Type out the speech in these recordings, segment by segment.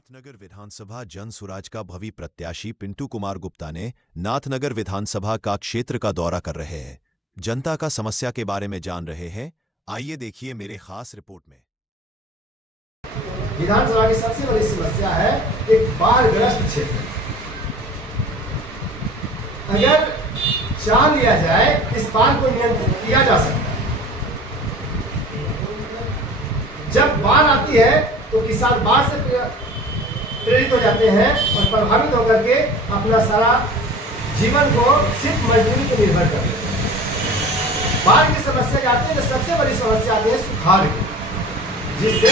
नाथनगर विधानसभा जन सुराज का भवी प्रत्याशी पिंटू कुमार गुप्ता ने नाथनगर विधानसभा का क्षेत्र का दौरा कर रहे हैं। जनता का समस्या के बारे में जान रहे हैं। आइए देखिए मेरे खास रिपोर्ट में। विधानसभा की सबसे बड़ी समस्या है एक बाढ़ग्रस्त क्षेत्र। अगर चाह लिया जाए इस बाढ़ को नियंत्रित किया जा सकता है। जब बाढ़ आती है तो किसान बाढ़ से प्रेरित हो जाते हैं और प्रभावित होकर के अपना सारा जीवन को सिर्फ मजदूरी पर निर्भर कर लेते हैं। बाढ़ की समस्या जाती है तो सबसे बड़ी समस्या आती है सुखाड़ की, जिससे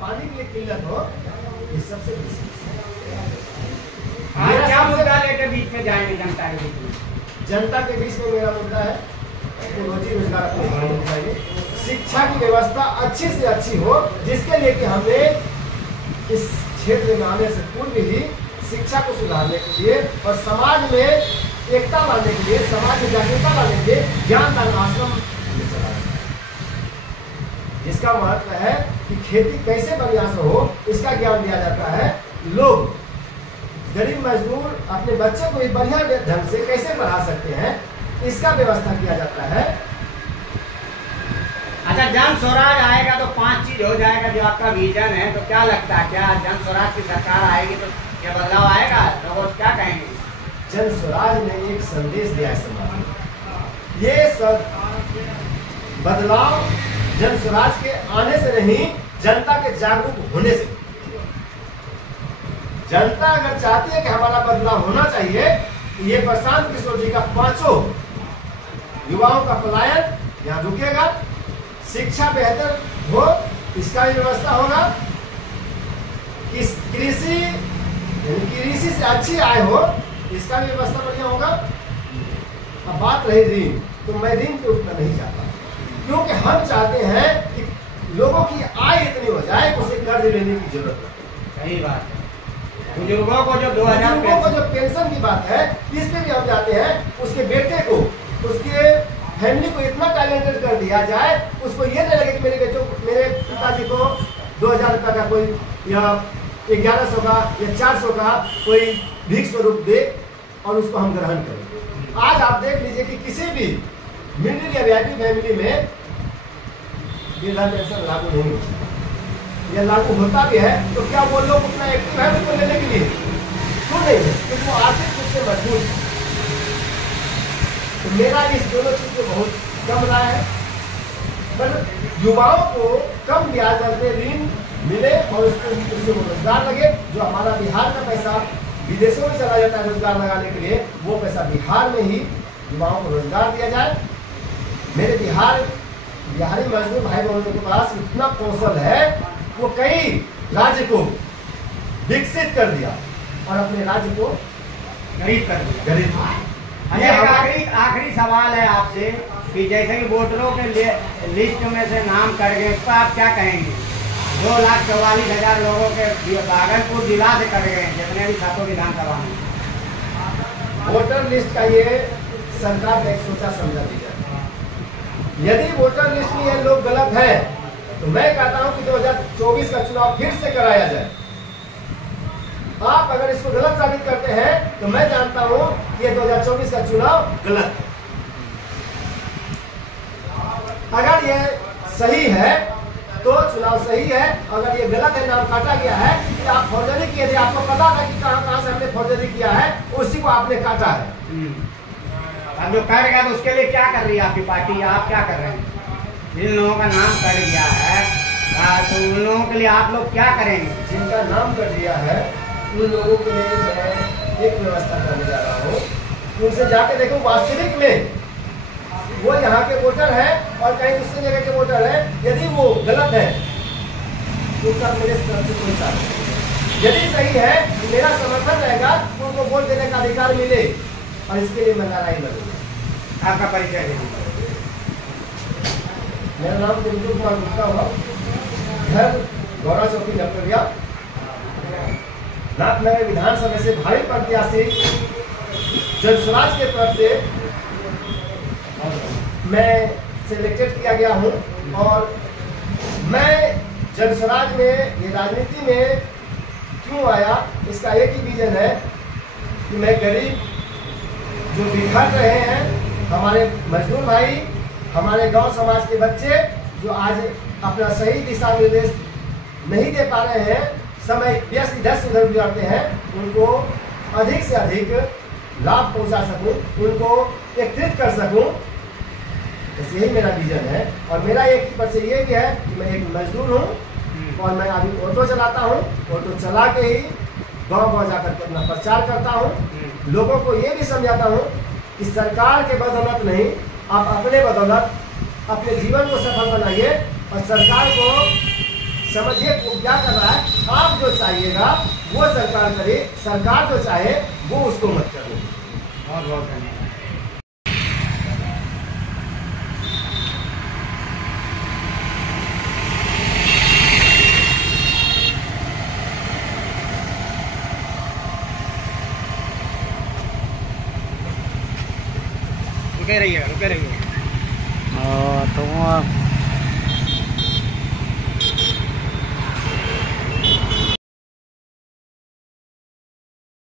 पानी के लिए किल्लत हो। ये सबसे बड़ी समस्या। क्या मुद्दा लेकर बीच में जाएंगे जनता के बीच में? जनता के बीच में मेरा मुद्दा है रोजी रोजगार अपने होना चाहिए। शिक्षा की व्यवस्था अच्छी से अच्छी हो, जिसके लिए कि हमें इस क्षेत्र में आने से पूर्व ही शिक्षा को सुधारने के लिए और समाज में एकता लाने के लिए, समाज में जागरूकता लाने के लिए ज्ञानदान आश्रम चला है, जिसका महत्व है कि खेती कैसे बढ़िया से हो इसका ज्ञान दिया जाता है। लोग गरीब मजदूर अपने बच्चे को भी बढ़िया ढंग से कैसे पढ़ा सकते हैं, इसका व्यवस्था किया जाता है। अच्छा, जन स्वराज आएगा तो 5 चीज हो जाएगा जो आपका विजन है, तो क्या लगता है क्या जन स्वराज की सरकार आएगी तो क्या बदलाव आएगा? लोग क्या कहेंगे? जन स्वराज ने एक संदेश दिया है समाज में। ये सब बदलाव जन स्वराज के आने से नहीं, जनता के जागरूक होने से। जनता अगर चाहती है कि हमारा बदलाव होना चाहिए, ये प्रशांत किशोर जी का 5 युवाओं का पलायन यहाँ रुकेगा। शिक्षा बेहतर हो इसका भी व्यवस्था होगा। कृषि से अच्छी आय हो इसका भी व्यवस्था बढ़िया होगा। अब बात रही ऋण, तो मैं ऋण पे उतना नहीं चाहता, क्योंकि हम चाहते हैं कि लोगों की आय इतनी हो जाए उसे कर्ज लेने की जरूरत नहीं। सही बात है। बुजुर्गों को जो 2000 पेंशन की बात है, इस पे भी हम चाहते हैं उसके बेटे को, उसके फैमिली को इतना टैलेंटेड कर दिया जाए, उसको ये नहीं लगे कि मेरे पिताजी को 2000 रुपये का कोई या 1100 का या 400 का कोई भीख स्वरूप दे और उसको हम ग्रहण करें। आज आप देख लीजिए कि किसी भी मिडिल या वीआईपी फैमिली में वृद्धा पेंशन लागू नहीं होता, या लागू होता भी है तो क्या वो लोग उतना एक्टिव है उसको लेने के लिए? क्यों नहीं है? क्योंकि वो आर्थिक रूप से मजबूत है। तो मेरा इस दोनों चीज में बहुत कम राय है। पर युवाओं को कम ब्याज दर पे ऋण मिले और उससे रोजगार लगे। जो हमारा बिहार का पैसा विदेशों में चला जाता है रोजगार लगाने के लिए, वो पैसा बिहार में ही युवाओं को रोजगार दिया जाए। मेरे बिहारी मजदूर भाई बहनों के पास इतना कौशल है, वो कई राज्य को विकसित कर दिया और अपने राज्य को गरीब कर दिया। आखिरी सवाल है आपसे कि जैसे कि वोटरों के लिस्ट में से नाम कट गए, उस पर आप क्या कहेंगे? 2,44,000 लोगों के भागलपुर जिला से कट गए, जितने भी 7 विधानसभा में। वोटर लिस्ट का ये सरकार का एक सोचा समझा दिया। यदि वोटर लिस्ट में ये लोग गलत है तो मैं कहता हूं कि 2024 का चुनाव फिर से कराया जाए। आप अगर इसको गलत साबित करते हैं तो मैं जानता हूं कि ये 2024 का चुनाव गलत है। अगर ये सही है तो चुनाव सही है, अगर ये गलत है, नाम काटा गया है कि आप फौर्जरी किए थे, आपको पता था कि कहां से हमने फौर्जरी किया है, उसी को आपने काटा है। अब जो कट गया तो उसके लिए क्या कर रही है आपकी पार्टी? आप क्या कर रहे हैं? जिन लोगों का नाम कट गया है तो उन लोगों के लिए आप लोग क्या करेंगे? जिनका नाम कट गया है उन लोगों के लिए मैं एक व्यवस्था करने जा रहा हूँ। उनसे जाके देखो वास्तविक में वो यहाँ के वोटर है और कहीं दूसरी जगह के वोटर है, यदि वो गलत है तो उनका मेरे तरफ से कोई साथ नहीं। यदि सही है तो मेरा समर्थन रहेगा, उनको वोट देने का अधिकार मिले और इसके लिए मैं लड़ाई लड़ूंगा। आपका परिचय दीजिए। मेरा नाम पिंटू कुमार गुप्ता हुआ, घर गौरा चौकी डॉक्टरिया, नाथनगर विधानसभा से भारी प्रत्याशी जन स्वराज के तरफ से मैं सिलेक्टेड किया गया हूं और मैं जनस्वराज में, ये राजनीति में क्यों आया, इसका एक ही रीजन है कि मैं गरीब जो बिखर रहे हैं, हमारे मजदूर भाई, हमारे गांव समाज के बच्चे जो आज अपना सही दिशा निर्देश नहीं दे पा रहे हैं, समय व्यस्त इधर से उधर गुजारते हैं, उनको अधिक से अधिक लाभ पहुंचा सकूं, उनको एकत्रित कर सकूं, बस यही मेरा विजन है। और मेरा एक ही परिचय ये भी है कि मैं एक मजदूर हूँ और मैं अभी ऑटो चलाता हूँ। ऑटो चला के ही गांव-गांव जाकर के अपना प्रचार करता हूँ। लोगों को ये भी समझाता हूँ कि सरकार के बदौलत नहीं, आप अपने बदौलत अपने जीवन को सफल बनाइए और सरकार को समझिए वो क्या कर रहा है। आप जो चाहिएगा वो सरकार करे, सरकार जो चाहे वो उसको मत करो। बहुत बहुत धन्यवाद। रुके रहिए। तो